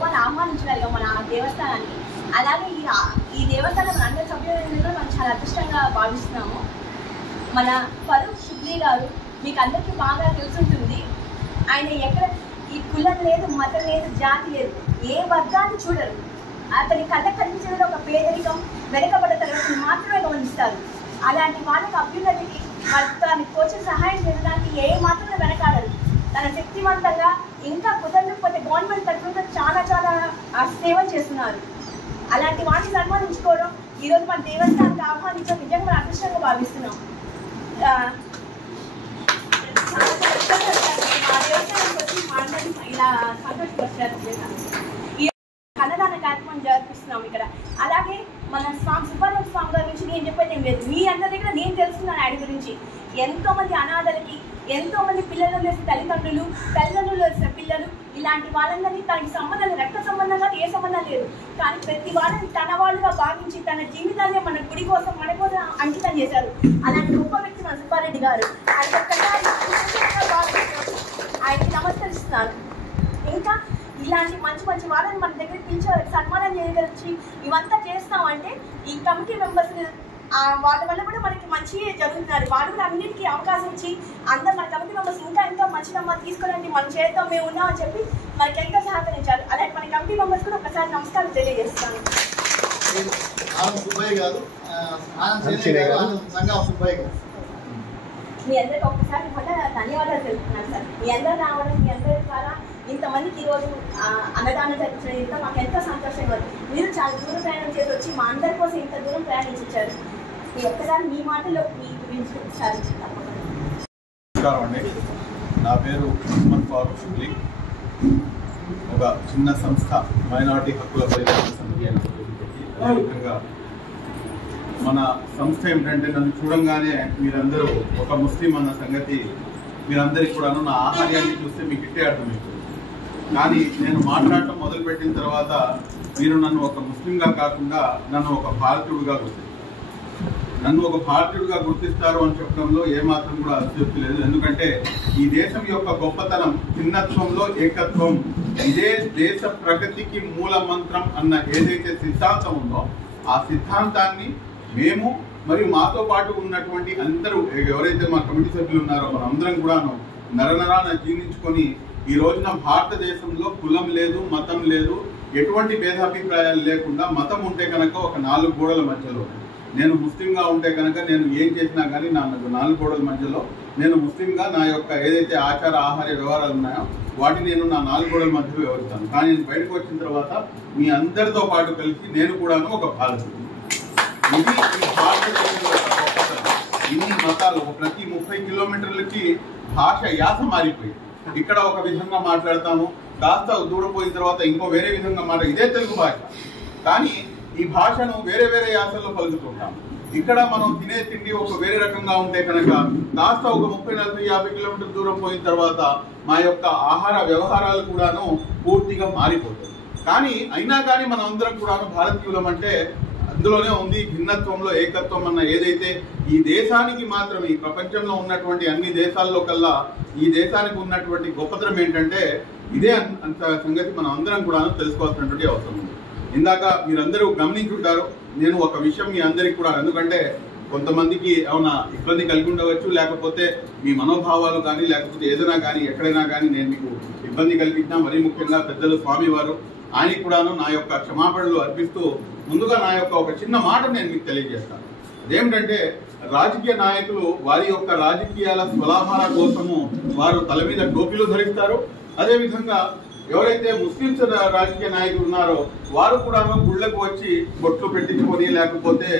ప్రభువాన్ని ఆహ్వానించగలిగాం మన దేవస్థానానికి. అలాగే ఈ దేవస్థానం మన అందరి సభ్యులందరూ మనం చాలా అదృష్టంగా భావిస్తున్నాము. మన ఫరూక్ షిబ్లీ గారు మీకు అందరికీ బాగా తెలుసుంటుంది. ఆయన ఎక్కడ ఈ కులం లేదు, మతం లేదు, జాతి లేదు, ఏ వర్గాన్ని చూడరు. అతని కళ్ళ కనిపించేది ఒక పేదరికం, వెనకబడ్డ తరగతిని మాత్రమే గమనిస్తారు. అలాంటి వాళ్ళకి అభ్యున్నతికి తనకి తోచిన సహాయం చేయడానికి ఏ మాత్రమే వెనకాడరు. తన శక్తివంతంగా ఇంకా కుదరకపోతే గవర్నమెంట్ తరఫున చాలా చాలా సేవలు చేస్తున్నారు. అలాంటి వాటిని సన్మానించుకోవడం ఈరోజు మన దేవస్థానానికి ఆహ్వానించడం నిజంగా మన అదృష్టంగా భావిస్తున్నాం. మా దేవస్థానానికి వచ్చి మాట్లాడి ఇలా సంతోషపరిచారు. ఈ అన్నదాన కార్యక్రమం జరిపిస్తున్నాం ఇక్కడ. అలాగే మన సుబ్బారావు స్వామి గారి గురించి నేను చెప్పేది ఏం లేదు. మీ అందరి దగ్గర నేను తెలుసుకున్నాను ఆయన గురించి. ఎంతోమంది అనాథలకి, ఎంతోమంది పిల్లలు వేసిన తల్లిదండ్రులు వేసిన పిల్లలు, ఇలాంటి వాళ్ళందరినీ తనకి సంబంధం, రక్త సంబంధం కాదు, ఏ సంబంధం లేదు, కానీ ప్రతి వాళ్ళని తన వాళ్ళుగా భావించి తన జీవితాన్ని మన గుడి కోసం, మన కోసం అంకితం చేశారు. అలాంటి గొప్ప వ్యక్తి మన సుబ్బారెడ్డి గారు. ఆయనకి నమస్కరిస్తున్నారు. ఇంకా ఇలాంటి మంచి మంచి వాళ్ళని మన దగ్గరికి పిలిచి సన్మానం చేయగలిచి ఇవంతా చేస్తామంటే ఈ కమిటీ మెంబర్స్ వాళ్ళ వల్ల కూడా మనకి మంచి జరుగుతున్నారు. వాళ్ళు కూడా అన్నిటికీ అవకాశం ఇచ్చి అందరూ మన కమిటీ మెంబర్స్ ఇంకా ఇంకా మంచిదమ్మా తీసుకోవాలంటే మనం చేద్దాం, మేము ఉన్నామని చెప్పి మనకి ఎంతో సహకరించారు. అలాంటి మన కమిటీ మెంబర్స్ కూడా ఒకసారి నమస్కారం తెలియజేస్తాను. మీ అందరికి ఒక్కసారి కూడా ధన్యవాదాలు తెలుపుతున్నాను సార్. మీ అందరు రావడం, మీ అందరి ద్వారా ఇంతమందికి ఈరోజు అన్నదానం జరిపించడం ఇంత మాకు ఎంతో సంతోషంగా ఉంది. మీరు చాలా దూరం ప్రయాణం చేసి వచ్చి మా అందరి కోసం ఇంత దూరం ప్రయాణించారు. మీ ఒక్కసారి మీ మాటలో మీ గురించి ఒకసారి నమస్కారం అండి. నా పేరు ఫరూక్ షిబ్లీ. ఒక చిన్న సంస్థ మైనారిటీ హక్కుల పరిరక్షణ సమితి అని ముఖ్యంగా మన సంస్థ ఏమిటంటే నన్ను చూడంగానే మీరందరూ ఒక ముస్లిం అన్న సంగతి మీరందరికీ కూడాను నా ఆహార్యాన్ని చూస్తే మీకు ఇట్టే అర్థమవుతుంది. కానీ నేను మాట్లాడటం మొదలుపెట్టిన తర్వాత మీరు నన్ను ఒక ముస్లింగా కాకుండా నన్ను ఒక భారతీయుడిగా గుర్తిస్తారు అని చెప్పడంలో ఏమాత్రం కూడా అతిశయోక్తి లేదు. ఎందుకంటే ఈ దేశం యొక్క గొప్పతనం భిన్నత్వంలో ఏకత్వం, ఇదే దేశ ప్రగతికి మూల మంత్రం అన్న ఏదైతే సిద్ధాంతం ఉందో ఆ సిద్ధాంతాన్ని మేము మరియు మాతో పాటు ఉన్నటువంటి అందరూ ఎవరైతే మా కమిటీ సభ్యులు ఉన్నారో మనందరం కూడాను నరనరాన జీర్ణించుకొని ఈ రోజున భారతదేశంలో కులం లేదు, మతం లేదు, ఎటువంటి భేదాభిప్రాయాలు లేకుండా మతం ఉంటే కనుక ఒక 4 గోడల మధ్యలో, నేను ముస్లింగా ఉంటే కనుక నేను ఏం చేసినా కానీ నా 4 గోడల మధ్యలో నేను ముస్లింగా నా యొక్క ఏదైతే ఆచార ఆహార్య వ్యవహారాలు ఉన్నాయో వాటిని నేను నా 4 గోడల మధ్యలో వివరిస్తాను. కానీ నేను బయటకు వచ్చిన తర్వాత మీ అందరితో పాటు కలిసి నేను కూడాను ఒక భారతీయుడు. ఇది ఈ భారతదేశంలో ఇన్ని మతాలు ప్రతి 30 కిలోమీటర్లకి భాష యాస మారిపోయి ఇక్కడ ఒక విధంగా మాట్లాడతాము, కాస్త దూరం పోయిన తర్వాత ఇంకో వేరే విధంగా ఇదే తెలుగు భాష, కానీ ఈ భాషను వేరే వేరే యాసల్లో పలుకుతుంటాం. ఇక్కడ మనం తినే తిండి ఒక వేరే రకంగా ఉంటే కనుక కాస్త ఒక 30, 40, 50 కిలోమీటర్ల దూరం పోయిన తర్వాత మా యొక్క ఆహార వ్యవహారాలు కూడాను పూర్తిగా మారిపోతాయి. కానీ అయినా కానీ మనం అందరం కూడాను భారతీయులం అంటే అందులోనే ఉంది భిన్నత్వంలో ఏకత్వం అన్న ఏదైతే ఈ దేశానికి మాత్రమే, ఈ ప్రపంచంలో ఉన్నటువంటి అన్ని దేశాల్లో కల్లా ఈ దేశానికి ఉన్నటువంటి గొప్పతనం ఏంటంటే ఇదే అంత సంగతి మనం అందరం కూడా తెలుసుకోవాల్సినటువంటి అవసరం ఉంది. ఇందాక మీరందరూ గమనించుంటారు, నేను ఒక విషయం మీ అందరికి కూడా, ఎందుకంటే కొంతమందికి ఏమైనా ఇబ్బంది కలిగి ఉండవచ్చు, లేకపోతే మీ మనోభావాలు కానీ లేకపోతే ఏదైనా కానీ ఎక్కడైనా కానీ నేను మీకు ఇబ్బంది కలిగించినా, మరీ ముఖ్యంగా పెద్దలు స్వామివారు ఆయనకి కూడాను నా యొక్క క్షమాపణలు అర్పిస్తూ ముందుగా నా యొక్క ఒక చిన్న మాట నేను మీకు తెలియజేస్తాను. అదేమిటంటే రాజకీయ నాయకులు వారి యొక్క రాజకీయాల స్వలాభాల కోసము వారు తల మీద టోపీలు ధరిస్తారు. అదేవిధంగా ఎవరైతే ముస్లింస్ రాజకీయ నాయకులు ఉన్నారో వారు కూడా గుళ్ళకు వచ్చి బొట్లు పెట్టించుకొని లేకపోతే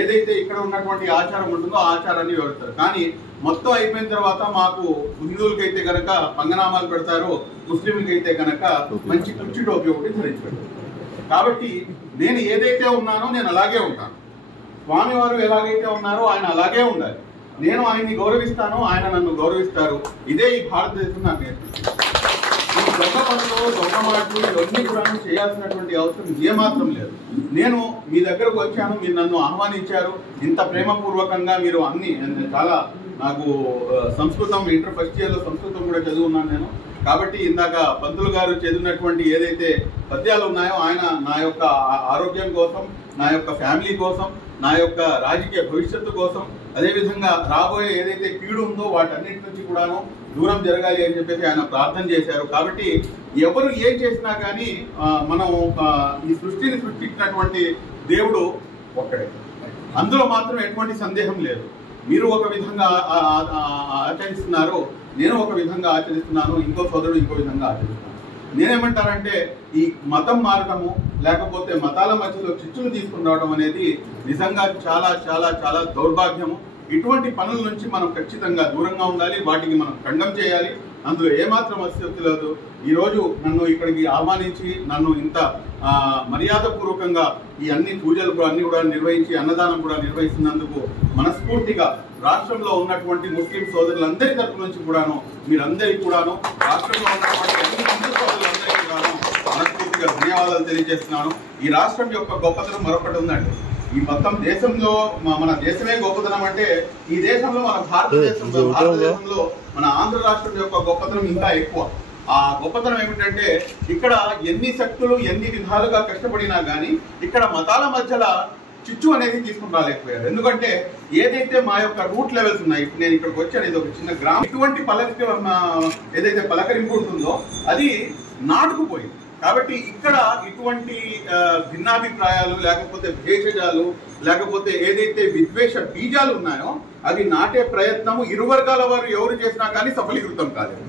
ఏదైతే ఇక్కడ ఉన్నటువంటి ఆచారం ఉంటుందో ఆ ఆచారాన్ని వివరిస్తారు. కానీ మొత్తం అయిపోయిన తర్వాత మాకు హిందువులకైతే కనుక పంగనామాలు పెడతారు, ముస్లింలకైతే కనుక మంచి కుర్చీ టోపీ ఒకటి ధరించి పెడతారు. కాబట్టి నేను ఏదైతే ఉన్నానో నేను అలాగే ఉంటాను. స్వామివారు ఎలాగైతే ఉన్నారో ఆయన అలాగే ఉండాలి. నేను ఆయన్ని గౌరవిస్తాను, ఆయన నన్ను గౌరవిస్తారు. ఇదే ఈ భారతదేశం నాకు నేర్పించింది. ఈ దొంగ పనులు, దొంగ మాటలు ఇవన్నీ కూడా చేయాల్సినటువంటి అవసరం ఏమాత్రం లేదు. నేను మీ దగ్గరకు వచ్చాను, మీరు నన్ను ఆహ్వానించారు, ఇంత ప్రేమపూర్వకంగా మీరు అన్ని చాలా నాకు సంస్కృతం ఇంటర్ ఫస్ట్ ఇయర్లో సంస్కృతం కూడా చదువున్నాను నేను. కాబట్టి ఇందాక పంతులు గారు చదివినటువంటి ఏదైతే పద్యాలు ఉన్నాయో ఆయన నా యొక్క ఆరోగ్యం కోసం, నా యొక్క ఫ్యామిలీ కోసం, నా యొక్క రాజకీయ భవిష్యత్తు కోసం, అదేవిధంగా రాబోయే ఏదైతే కీడు ఉందో వాటన్నిటి నుంచి కూడాను దూరం జరగాలి అని చెప్పేసి ఆయన ప్రార్థన చేశారు. కాబట్టి ఎవరు ఏం చేసినా కానీ మనం ఈ సృష్టిని సృష్టించినటువంటి దేవుడు ఒక్కడే, అందులో మాత్రం ఎటువంటి సందేహం లేదు. మీరు ఒక విధంగా ఆచరిస్తున్నారు, నేను ఒక విధంగా ఆచరిస్తున్నాను, ఇంకో సోదరుడు ఇంకో విధంగా ఆచరిస్తున్నాను. నేనేమంటానంటే ఈ మతం మారడము లేకపోతే మతాల మధ్యలో చిచ్చులు తీసుకుని రావడం అనేది నిజంగా చాలా చాలా చాలా దౌర్భాగ్యము. ఇటువంటి పనుల నుంచి మనం ఖచ్చితంగా దూరంగా ఉండాలి, వాటికి మనం ఖండం చేయాలి. అందులో ఏమాత్రం అస్తిత్వం లేదు. ఈరోజు నన్ను ఇక్కడికి ఆహ్వానించి నన్ను ఇంత మర్యాదపూర్వకంగా ఈ అన్ని పూజలు అన్ని కూడా నిర్వహించి అన్నదానం కూడా నిర్వహిస్తున్నందుకు మనస్ఫూర్తిగా రాష్ట్రంలో ఉన్నటువంటి ముస్లిం సోదరులందరి తరపు నుంచి కూడాను మీరందరికీ కూడాను రాష్ట్రంలో ఉన్నటువంటి అన్ని హిందూ సోదరులందరికీ కూడాను మనస్ఫూర్తిగా ధన్యవాదాలు తెలియజేస్తున్నాను. ఈ రాష్ట్రం యొక్క గొప్పతనం మరొకటి ఉందండి. ఈ మొత్తం దేశంలో మన దేశమే గొప్పతనం అంటే ఈ దేశంలో మన భారతదేశంలో మన ఆంధ్ర రాష్ట్రం యొక్క గొప్పతనం ఇంకా ఎక్కువ. ఆ గొప్పతనం ఏమిటంటే ఇక్కడ ఎన్ని శక్తులు ఎన్ని విధాలుగా కష్టపడినా కానీ ఇక్కడ మతాల మధ్యలో చిచ్చు అనేది తీసుకుని రాలేకపోయారు. ఎందుకంటే ఏదైతే మా యొక్క రూట్ లెవెల్స్ ఉన్నాయి, ఇప్పుడు నేను ఇక్కడికి వచ్చాను, ఇది ఒక చిన్న గ్రామం, ఇటువంటి ఏదైతే పలకరింపు ఉంటుందో అది నాటుకుపోయింది. కాబట్టి ఇక్కడ ఇటువంటి భిన్నాభిప్రాయాలు లేకపోతే భేషజాలు లేకపోతే ఏదైతే విద్వేష బీజాలు ఉన్నాయో అవి నాటే ప్రయత్నము ఇరు వర్గాల వారు ఎవరు చేసినా కానీ సఫలీకృతం కాలేదు.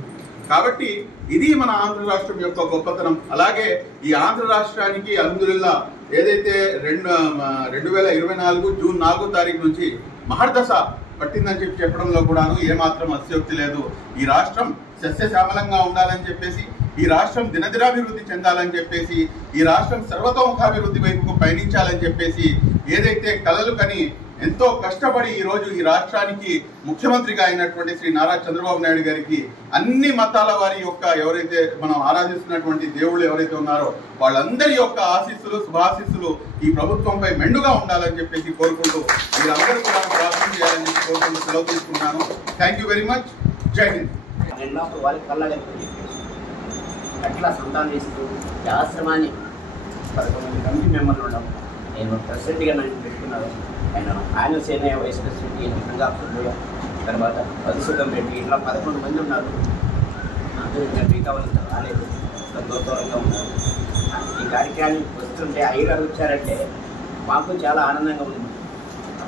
కాబట్టి ఇది మన ఆంధ్ర రాష్ట్రం యొక్క గొప్పతనం. అలాగే ఈ ఆంధ్ర రాష్ట్రానికి అల్హమ్దులిల్లా ఏదైతే 2024 జూన్ 4వ తారీఖు నుంచి మహర్దశ పట్టిందని చెప్పడంలో కూడాను ఏమాత్రం అతిశయోక్తి లేదు. ఈ రాష్ట్రం సస్యశ్యామలంగా ఉండాలని చెప్పేసి, ఈ రాష్ట్రం దినదినాభివృద్ధి చెందాలని చెప్పేసి, ఈ రాష్ట్రం సర్వతోముఖాభివృద్ధి వైపుకు పయనించాలని చెప్పేసి ఏదైతే కలలు కని ఎంతో కష్టపడి ఈ రోజు ఈ రాష్ట్రానికి ముఖ్యమంత్రిగా అయినటువంటి శ్రీ నారా చంద్రబాబు నాయుడు గారికి అన్ని మతాల వారి యొక్క ఎవరైతే మనం ఆరాధిస్తున్నటువంటి దేవుళ్ళు ఎవరైతే ఉన్నారో వాళ్ళందరి యొక్క ఆశీస్సులు శుభాశీస్సులు ఈ ప్రభుత్వంపై మెండుగా ఉండాలని చెప్పేసి కోరుకుంటూ మీరందరూ కూడా ప్రార్థన చేయాలని చెప్పి కోరుకుంటూ సెలవు తీసుకున్నాను. Thank you very much. జై హింద్. అట్లా సంతానిస్తూ ఆశ్రమాన్ని 11 కమిటీ మెంబర్లు ఉండడం నేను ప్రెసిడెంట్గా నన్ను పెట్టుకున్నాను. ఆయన సేన వైస్ ప్రెసిడెంట్ ఎన్నికగా తర్వాత మధుసూదన్ రెడ్డి ఇట్లా 11 మంది ఉన్నారు. అందరూ మిగతా వాళ్ళంతా రాలేదు, దూరంగా ఉన్నారు. ఈ కార్యక్రమాన్ని వస్తుంటే అయ్యగారు వచ్చారంటే మాకు చాలా ఆనందంగా ఉంది.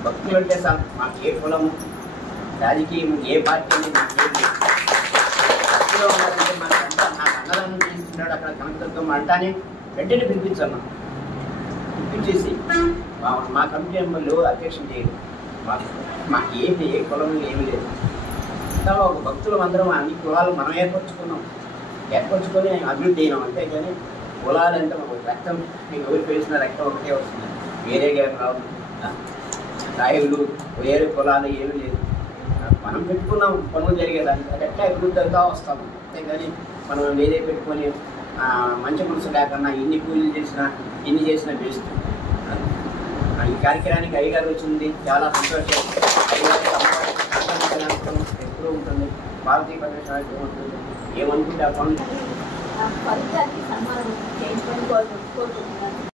భక్తులు అంటే సార్ మాకు ఏ కులము రాజకీయం ఏ పార్టీ అనేది భక్తిలో ఉన్నారంటే మనకంతా నాకు అన్నదానం చేస్తున్నాడు అక్కడ కనకదుర్గమ్మ అంటానే వెంటనే పిలిపించాను. పిలిపించేసి మా కమిటీ మెంబర్లు అధ్యక్షం చేయరు. మాకు ఏమి ఏ కులం ఏమీ లేదు. అంతా ఒక భక్తులు అందరం అన్ని కులాలు మనం ఏర్పరచుకొని అభివృద్ధి అయినాం. అంతే కానీ కులాలు అంటే రక్తం మీకు ఎవరు పేసిన రక్తం ఒకటే వస్తుంది, వేరే రావు రాయులు వేరే కులాలు ఏమీ లేదు. మనం పెట్టుకున్నాం పనులు జరిగేదానికి అది ఎట్లా అభివృద్ధి అవుతా వస్తాము. అంతేగాని మనం వేరే పెట్టుకొని మంచి మనసు లేకుండా ఎన్ని పూజలు చేసినా ఎన్ని చేసినా వేస్ట్. ఈ కార్యక్రమానికి అయ్యగారు వచ్చింది చాలా సంతోషం. అయ్యగారు ఎప్పుడూ ఉంటుంది, భారతీయ ప్రదేశానికి ఉంటుంది. ఏమనుకుంటే ఆ పనులు ఫలితానికి సన్మానం చేయించుకొని కోరుకుంటున్నాను.